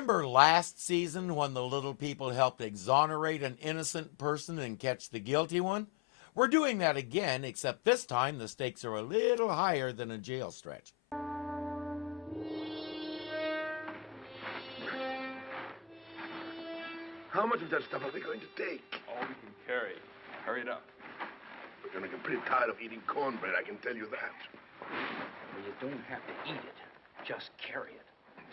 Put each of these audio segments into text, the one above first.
Remember last season when the little people helped exonerate an innocent person and catch the guilty one? We're doing that again, except this time the stakes are a little higher than a jail stretch. How much of that stuff are we going to take? All we can carry. Hurry it up. We're going to get pretty tired of eating cornbread, I can tell you that. Well, you don't have to eat it. Just carry it.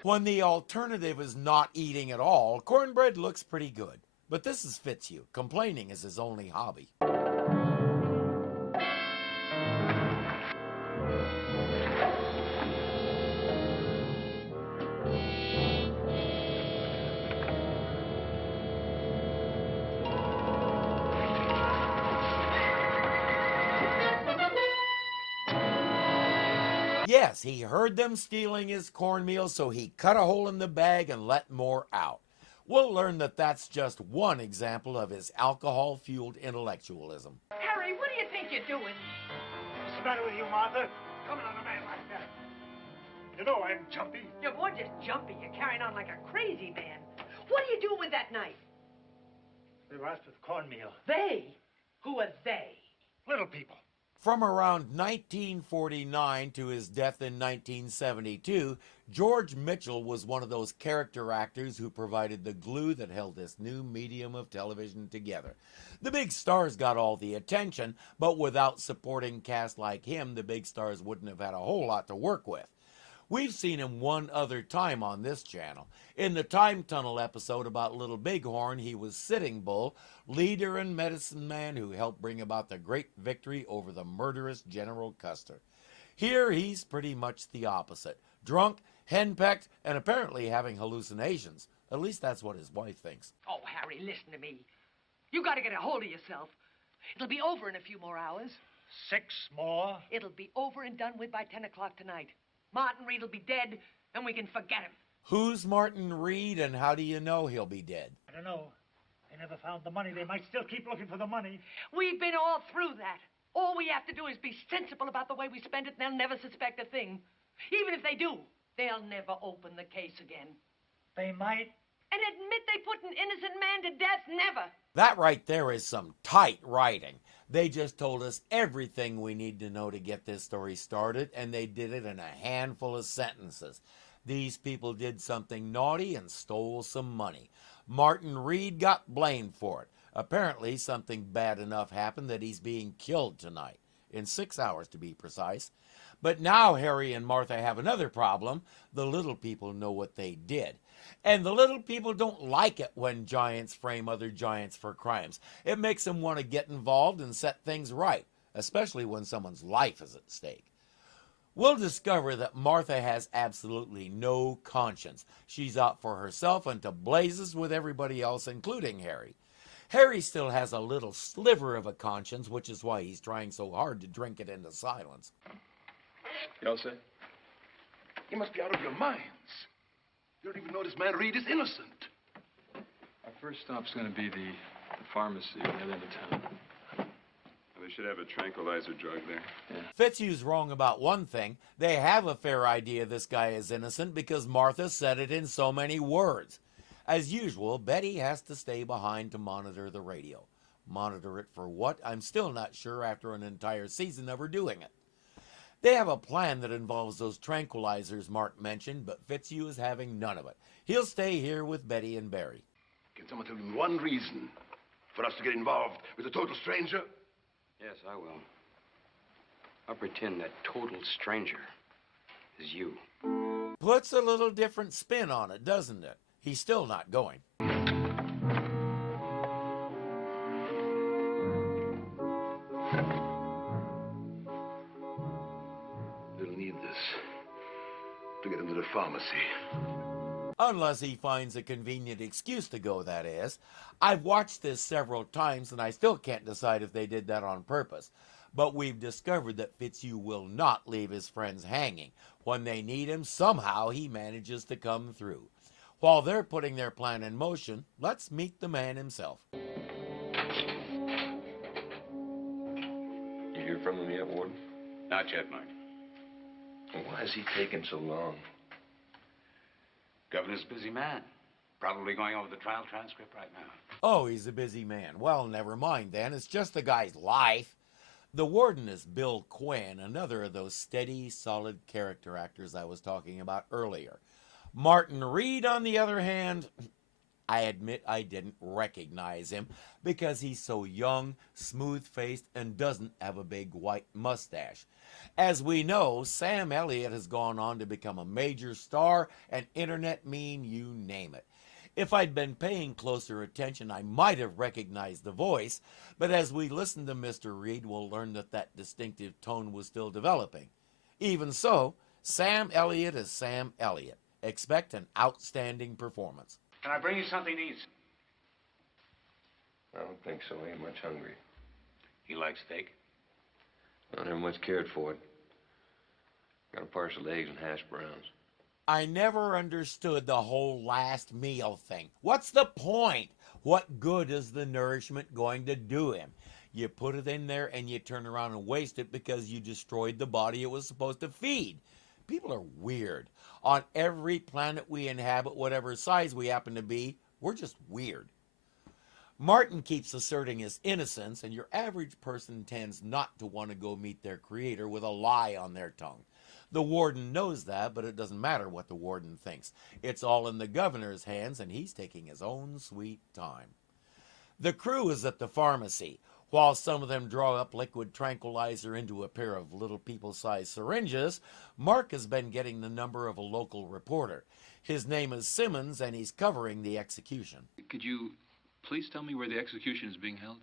When the alternative is not eating at all, cornbread looks pretty good. But this is Fitzhugh. Complaining is his only hobby. Yes, he heard them stealing his cornmeal, so he cut a hole in the bag and let more out. We'll learn that that's just one example of his alcohol-fueled intellectualism. Harry, what do you think you're doing? What's the matter with you, Martha? Coming on a man like that. You know I'm jumpy. You're more just jumpy. You're carrying on like a crazy man. What are you doing with that knife? They were after the cornmeal. They? Who are they? Little people. From around 1949 to his death in 1972, George Mitchell was one of those character actors who provided the glue that held this new medium of television together. The big stars got all the attention, but without supporting cast like him, the big stars wouldn't have had a whole lot to work with. We've seen him one other time on this channel. In the Time Tunnel episode about Little Bighorn, he was Sitting Bull, leader and medicine man who helped bring about the great victory over the murderous General Custer. Here, he's pretty much the opposite. Drunk, henpecked, and apparently having hallucinations. At least that's what his wife thinks. Oh, Harry, listen to me. You got to get a hold of yourself. It'll be over in a few more hours. 6 more? It'll be over and done with by 10 o'clock tonight. Martin Reed will be dead, and we can forget him. Who's Martin Reed, and how do you know he'll be dead? I don't know. They never found the money. They might still keep looking for the money. We've been all through that. All we have to do is be sensible about the way we spend it, and they'll never suspect a thing. Even if they do, they'll never open the case again. They might. And admit they put an innocent man to death? Never. That right there is some tight writing. They just told us everything we need to know to get this story started, and they did it in a handful of sentences. These people did something naughty and stole some money. Martin Reed got blamed for it. Apparently, something bad enough happened that he's being killed tonight, in 6 hours to be precise. But now Harry and Martha have another problem. The little people know what they did. And the little people don't like it when giants frame other giants for crimes. It makes them want to get involved and set things right, especially when someone's life is at stake. We'll discover that Martha has absolutely no conscience. She's out for herself and to blazes with everybody else, including Harry. Harry still has a little sliver of a conscience, which is why he's trying so hard to drink it into silence. You all set? You must be out of your minds. You don't even know this man Reed is innocent. Our first stop's going to be the pharmacy on the other end of town. Well, they should have a tranquilizer drug there. Yeah. Fitzhugh's wrong about one thing. They have a fair idea this guy is innocent because Martha said it in so many words. As usual, Betty has to stay behind to monitor the radio. Monitor it for what? I'm still not sure after an entire season of her doing it. They have a plan that involves those tranquilizers Mark mentioned, but Fitzhugh is having none of it. He'll stay here with Betty and Barry. Can someone tell me one reason for us to get involved with a total stranger? Yes, I will. I'll pretend that total stranger is you. Puts a little different spin on it, doesn't it? He's still not going. They'll need this to get into the pharmacy. Unless he finds a convenient excuse to go, that is. I've watched this several times, and I still can't decide if they did that on purpose. But we've discovered that Fitzhugh will not leave his friends hanging. When they need him, somehow he manages to come through. While they're putting their plan in motion, let's meet the man himself. You hear from him yet, Warden? Not yet, Mike. Well, why is he taking so long? Governor's a busy man. Probably going over the trial transcript right now. Oh, he's a busy man. Well, never mind then. It's just the guy's life. The warden is Bill Quinn, another of those steady, solid character actors I was talking about earlier. Martin Reed, on the other hand, I admit I didn't recognize him because he's so young, smooth-faced, and doesn't have a big white mustache. As we know, Sam Elliott has gone on to become a major star, an internet meme, you name it. If I'd been paying closer attention, I might have recognized the voice, but as we listen to Mr. Reed, we'll learn that that distinctive tone was still developing. Even so, Sam Elliott is Sam Elliott. Expect an outstanding performance. Can I bring you something to eat? I don't think so. I ain't much hungry. You like steak? I never much cared for it. Got a parcel of eggs and hash browns. I never understood the whole last meal thing. What's the point? What good is the nourishment going to do him? You put it in there and you turn around and waste it because you destroyed the body it was supposed to feed. People are weird. On every planet we inhabit, whatever size we happen to be, we're just weird. Martin keeps asserting his innocence, and your average person tends not to want to go meet their creator with a lie on their tongue. The warden knows that, but it doesn't matter what the warden thinks. It's all in the governor's hands, and he's taking his own sweet time. The crew is at the pharmacy. While some of them draw up liquid tranquilizer into a pair of little people-sized syringes, Mark has been getting the number of a local reporter. His name is Simmons, and he's covering the execution. Could you please tell me where the execution is being held?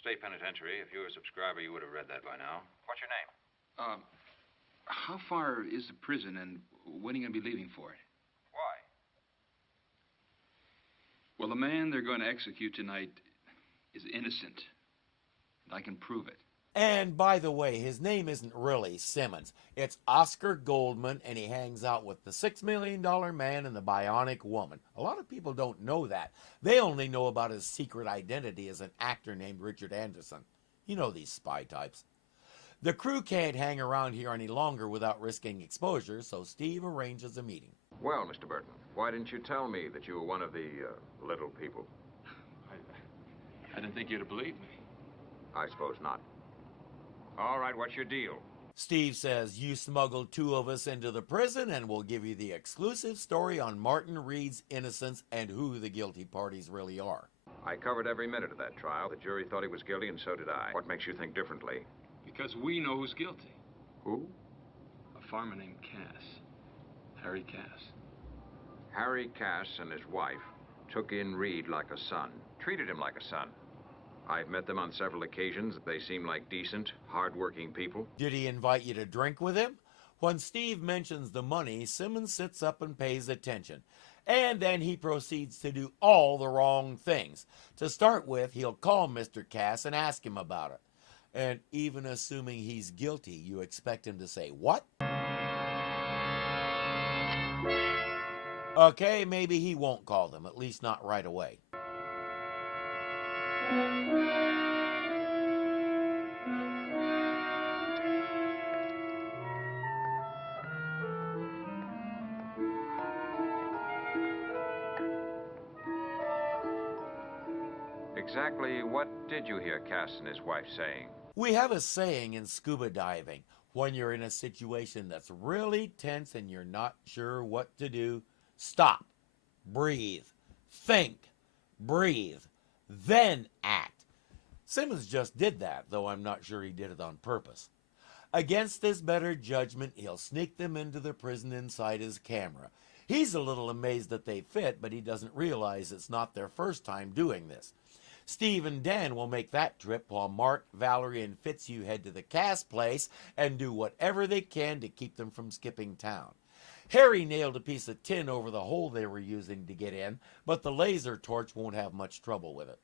State Penitentiary. If you were a subscriber, you would have read that by now. What's your name? How far is the prison, and when are you going to be leaving for it? Why? Well, the man they're going to execute tonight is innocent. And I can prove it. And by the way, his name isn't really Simmons. It's Oscar Goldman, and he hangs out with the $6 Million Man and the Bionic Woman. A lot of people don't know that. They only know about his secret identity as an actor named Richard Anderson. You know these spy types. The crew can't hang around here any longer without risking exposure, so Steve arranges a meeting. Well, Mr. Burton, why didn't you tell me that you were one of the little people? I didn't think you'd have believed me. I suppose not. All right, what's your deal? Steve says, you smuggled two of us into the prison, and we'll give you the exclusive story on Martin Reed's innocence and who the guilty parties really are. I covered every minute of that trial. The jury thought he was guilty, and so did I. What makes you think differently? Because we know who's guilty. Who? A farmer named Cass. Harry Cass. Harry Cass and his wife took in Reed like a son, treated him like a son. I've met them on several occasions. They seem like decent, hard-working people. Did he invite you to drink with him? When Steve mentions the money, Simmons sits up and pays attention. And then he proceeds to do all the wrong things. To start with, he'll call Mr. Cass and ask him about it. And even assuming he's guilty, you expect him to say, what? Okay, maybe he won't call them, at least not right away. Exactly what did you hear Cass and his wife saying? We have a saying in scuba diving, when you're in a situation that's really tense and you're not sure what to do, stop, breathe, think, breathe, then act. Simmons just did that, though I'm not sure he did it on purpose. Against his better judgment, he'll sneak them into the prison inside his camera. He's a little amazed that they fit, but he doesn't realize it's not their first time doing this. Steve and Dan will make that trip while Mark, Valerie, and Fitzhugh head to the Cass place and do whatever they can to keep them from skipping town. Harry nailed a piece of tin over the hole they were using to get in, but the laser torch won't have much trouble with it.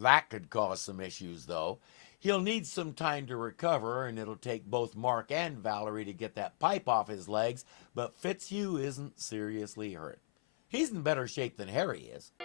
That could cause some issues, though. He'll need some time to recover, and it'll take both Mark and Valerie to get that pipe off his legs, but Fitzhugh isn't seriously hurt. He's in better shape than Harry is. Good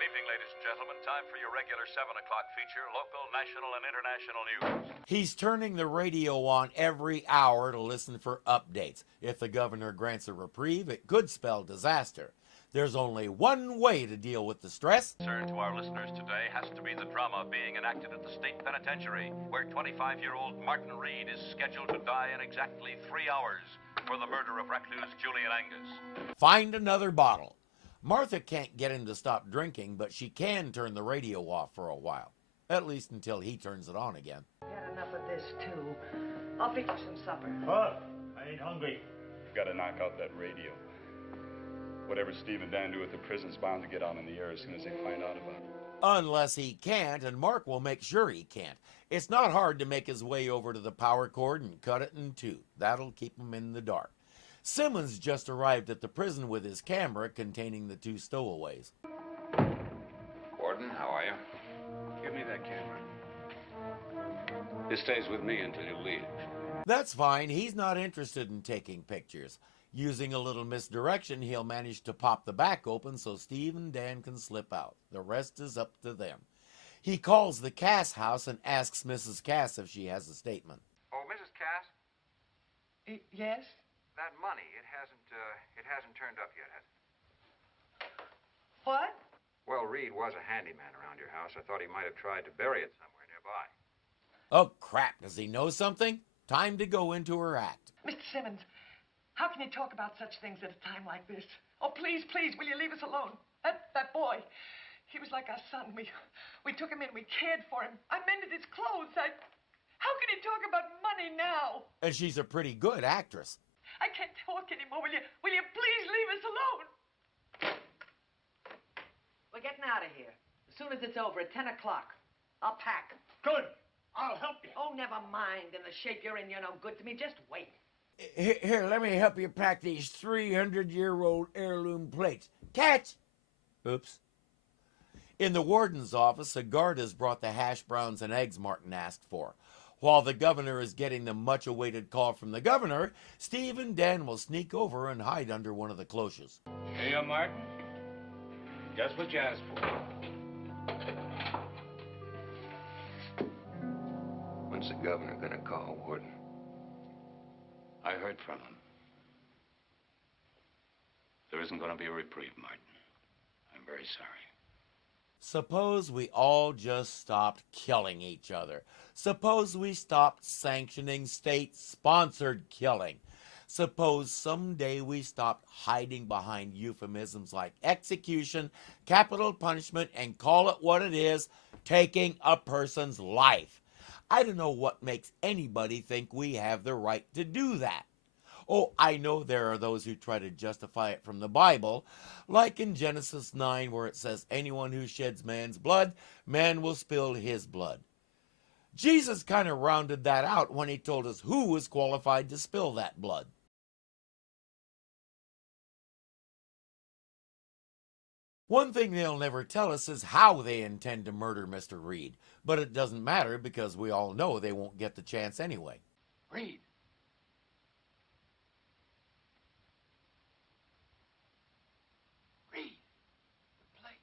evening, ladies and gentlemen. Time time for your regular 7 o'clock feature, local, national, and international news. He's turning the radio on every hour to listen for updates. If the governor grants a reprieve, it could spell disaster. There's only one way to deal with the stress. Concern to our listeners today has to be the drama being enacted at the state penitentiary, where 25-year-old Martin Reed is scheduled to die in exactly 3 hours for the murder of recluse Julian Angus. Find another bottle. Martha can't get him to stop drinking, but she can turn the radio off for a while. At least until he turns it on again. Had enough of this, too. I'll fix you some supper. What? I ain't hungry. You've got to knock out that radio. Whatever Steve and Dan do at the prison's bound to get out in the air as soon as they find out about it. Unless he can't, and Mark will make sure he can't. It's not hard to make his way over to the power cord and cut it in two. That'll keep him in the dark. Simmons just arrived at the prison with his camera containing the two stowaways. Warden, how are you? Give me that camera. This stays with me until you leave. That's fine. He's not interested in taking pictures. Using a little misdirection, he'll manage to pop the back open so Steve and Dan can slip out. The rest is up to them. He calls the Cass house and asks Mrs. Cass if she has a statement. Oh, Mrs. Cass, Yes? that money, it hasn't turned up yet, has it? What? Well, Reed was a handyman around your house. I thought he might have tried to bury it somewhere nearby. Oh, crap. Does he know something? Time to go into her act. Mr. Simmons, how can you talk about such things at a time like this? Oh, please, will you leave us alone? That boy, he was like our son. We took him in, we cared for him. I mended his clothes. How can you talk about money now? And she's a pretty good actress. I can't talk anymore. Will you please leave us alone? We're getting out of here. As soon as it's over at 10 o'clock. I'll pack. Good. I'll help you. Oh, never mind. In the shape you're in, you're no good to me. Just wait. Here, let me help you pack these 300-year-old heirloom plates. Catch! Oops. In the warden's office, a guard has brought the hash browns and eggs Martin asked for. While the governor is getting the much-awaited call from the governor, Steve and Dan will sneak over and hide under one of the cloches. Here you are, Martin. Just what you asked for. When's the governor gonna call, Warden? I heard from him. There isn't going to be a reprieve, Martin. I'm very sorry. Suppose we all just stopped killing each other. Suppose we stopped sanctioning state-sponsored killing. Suppose someday we stopped hiding behind euphemisms like execution, capital punishment, and call it what it is, taking a person's life. I don't know what makes anybody think we have the right to do that. Oh, I know there are those who try to justify it from the Bible, like in Genesis 9 where it says, anyone who sheds man's blood, man will spill his blood. Jesus kind of rounded that out when he told us who was qualified to spill that blood. One thing they'll never tell us is how they intend to murder Mr. Reed, but it doesn't matter because we all know they won't get the chance anyway. Reed. Reed. The plate.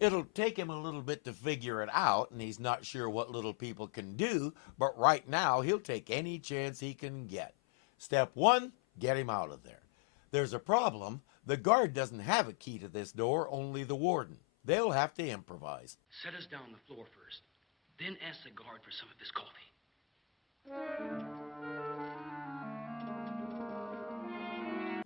It'll take him a little bit to figure it out, and he's not sure what little people can do, but right now he'll take any chance he can get. Step one, get him out of there. There's a problem. The guard doesn't have a key to this door, only the warden. They'll have to improvise. Set us down on the floor first, then ask the guard for some of his coffee.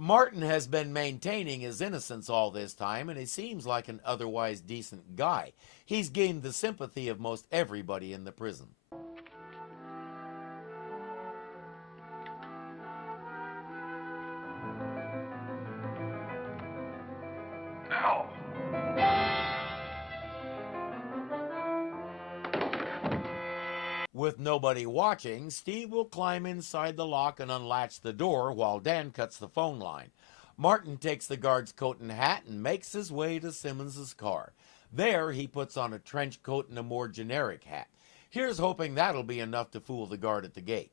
Martin has been maintaining his innocence all this time, and he seems like an otherwise decent guy. He's gained the sympathy of most everybody in the prison. Now. With nobody watching, Steve will climb inside the lock and unlatch the door while Dan cuts the phone line. Martin takes the guard's coat and hat and makes his way to Simmons's car. There, he puts on a trench coat and a more generic hat. Here's hoping that'll be enough to fool the guard at the gate.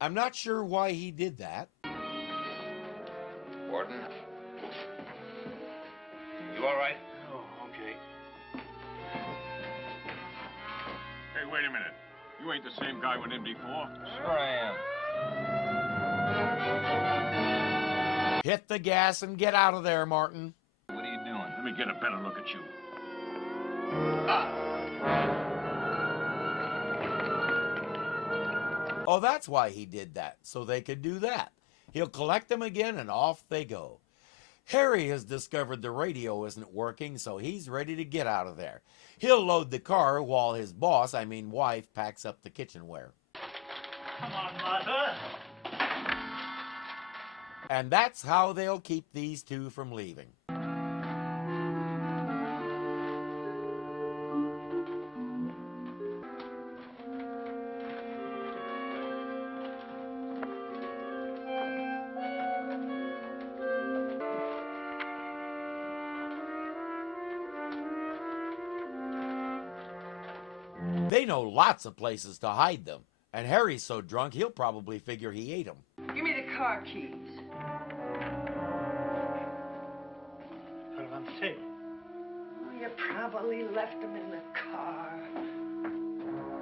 I'm not sure why he did that. Warden? You all right? Oh, okay. Hey, wait a minute. You ain't the same guy went in before. Sure I am. Hit the gas and get out of there, Martin. What are you doing? Let me get a better look at you. Oh, that's why he did that, so they could do that. He'll collect them again, and off they go. Harry has discovered the radio isn't working, so he's ready to get out of there. He'll load the car while his boss, wife, packs up the kitchenware. Come on, Martha. And that's how they'll keep these two from leaving. They know lots of places to hide them, and Harry's so drunk he'll probably figure he ate them. Give me the car keys. Put it on the table. Oh, you probably left them in the car.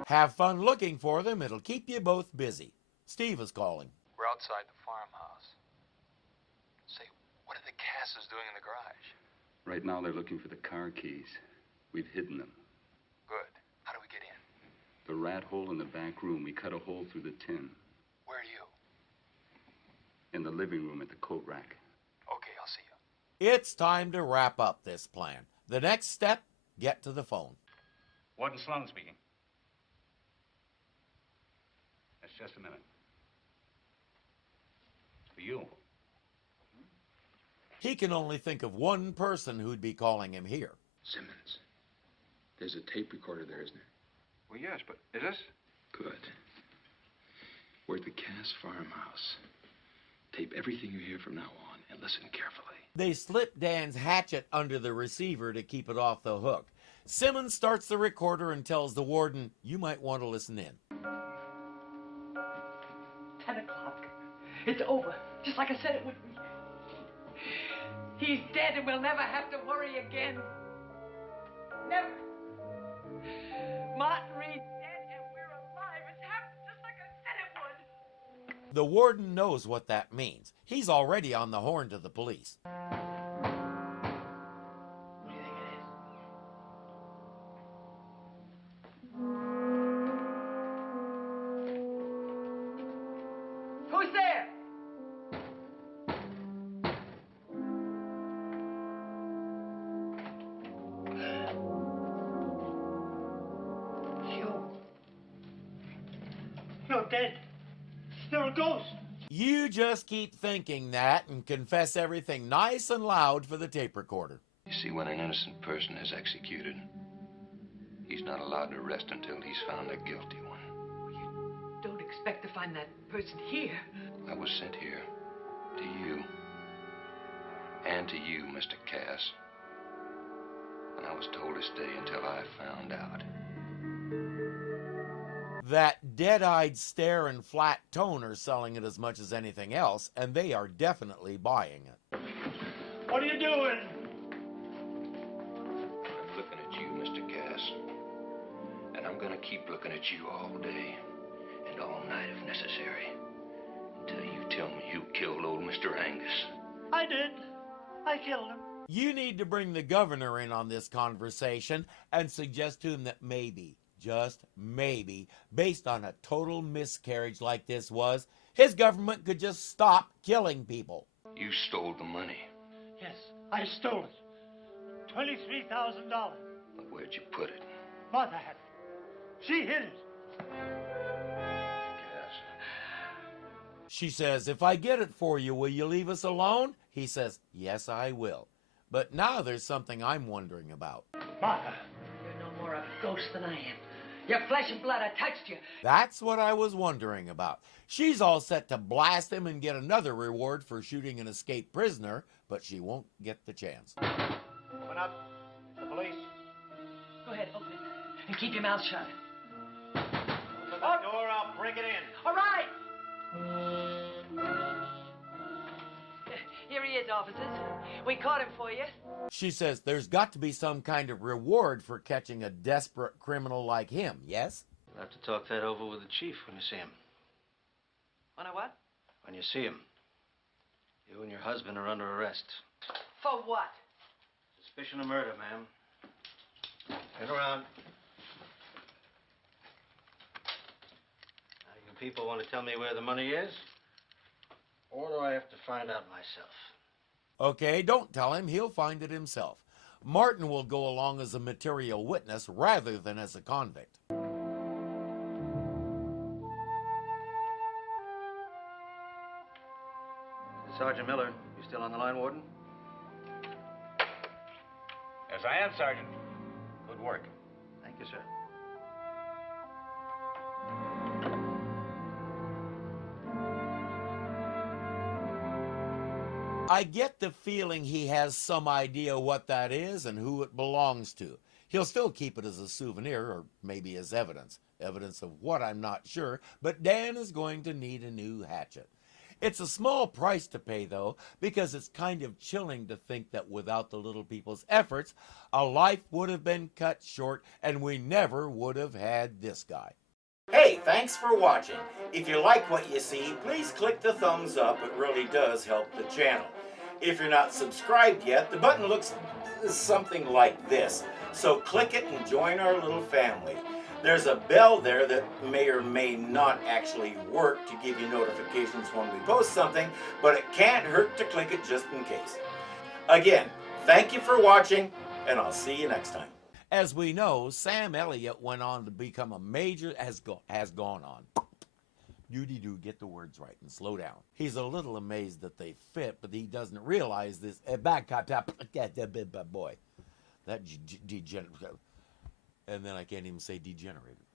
Have fun looking for them. It'll keep you both busy. Steve is calling. We're outside the farmhouse. Say, what are the Casses doing in the garage? Right now they're looking for the car keys. We've hidden them. Good. How do we get in? The rat hole in the back room. We cut a hole through the tin. Where are you? In the living room at the coat rack. Okay, I'll see you. It's time to wrap up this plan. The next step, get to the phone. Warden Sloan speaking. That's just a minute. It's for you. He can only think of one person who'd be calling him here. Simmons. There's a tape recorder there, isn't there? Well, yes, but is this? Good. We're at the Cass farmhouse. Tape everything you hear from now on and listen carefully. They slip Dan's hatchet under the receiver to keep it off the hook. Simmons starts the recorder and tells the warden, you might want to listen in. 10 o'clock. It's over, just like I said it would be. He's dead and we'll never have to worry again. Never. Martin Reed's dead and we're alive. It's happened just like I said it would. The warden knows what that means. He's already on the horn to the police. What do you think it is? Who's there? You're dead. You're a ghost. You just keep thinking that and confess everything nice and loud for the tape recorder. You see, when an innocent person is executed, he's not allowed to rest until he's found a guilty one. Well, you don't expect to find that person here. I was sent here to you and to you, Mr. Cass. And I was told to stay until I found out. That dead-eyed stare and flat tone are selling it as much as anything else, and they are definitely buying it. What are you doing? I'm looking at you, Mr. Cass. And I'm gonna keep looking at you all day and all night if necessary. Until you tell me you killed old Mr. Angus. I did. I killed him. You need to bring the governor in on this conversation and suggest to him that maybe, just maybe, based on a total miscarriage like this was, his government could just stop killing people. You stole the money. Yes, I stole it. $23,000. But where'd you put it? Martha had it. She hid it. Cass. She says, if I get it for you, will you leave us alone? He says, yes, I will. But now there's something I'm wondering about. Martha. You're no more a ghost than I am. Your flesh and blood, I touched you. That's what I was wondering about. She's all set to blast him and get another reward for shooting an escaped prisoner, but she won't get the chance. Open up. It's the police. Go ahead, open it. And keep your mouth shut. Open the door, I'll break it in. All right. Here he is, officers. We caught him for you. She says there's got to be some kind of reward for catching a desperate criminal like him, yes? You'll have to talk that over with the chief when you see him. Wanna what? When you see him. You and your husband are under arrest. For what? Suspicion of murder, ma'am. Turn around. Now, you people want to tell me where the money is? Or do I have to find out myself? Okay, don't tell him. He'll find it himself. Martin will go along as a material witness rather than as a convict. Sergeant Miller, you still on the line, Warden? Yes, I am, Sergeant. Good work. Thank you, sir. I get the feeling he has some idea what that is and who it belongs to. He'll still keep it as a souvenir or maybe as evidence. Evidence of what, I'm not sure, but Dan is going to need a new hatchet. It's a small price to pay, though, because it's kind of chilling to think that without the little people's efforts, a life would have been cut short and we never would have had this guy. Hey, thanks for watching. If you like what you see, please click the thumbs up. It really does help the channel. If you're not subscribed yet, the button looks something like this. So click it and join our little family. There's a bell there that may or may not actually work to give you notifications when we post something, but it can't hurt to click it just in case. Again, thank you for watching, and I'll see you next time. As we know, Sam Elliott went on to become a major, has gone on. Doody-doo, get the words right and slow down. He's a little amazed that they fit, but he doesn't realize this. Boy, that degenerate. And then I can't even say degenerated.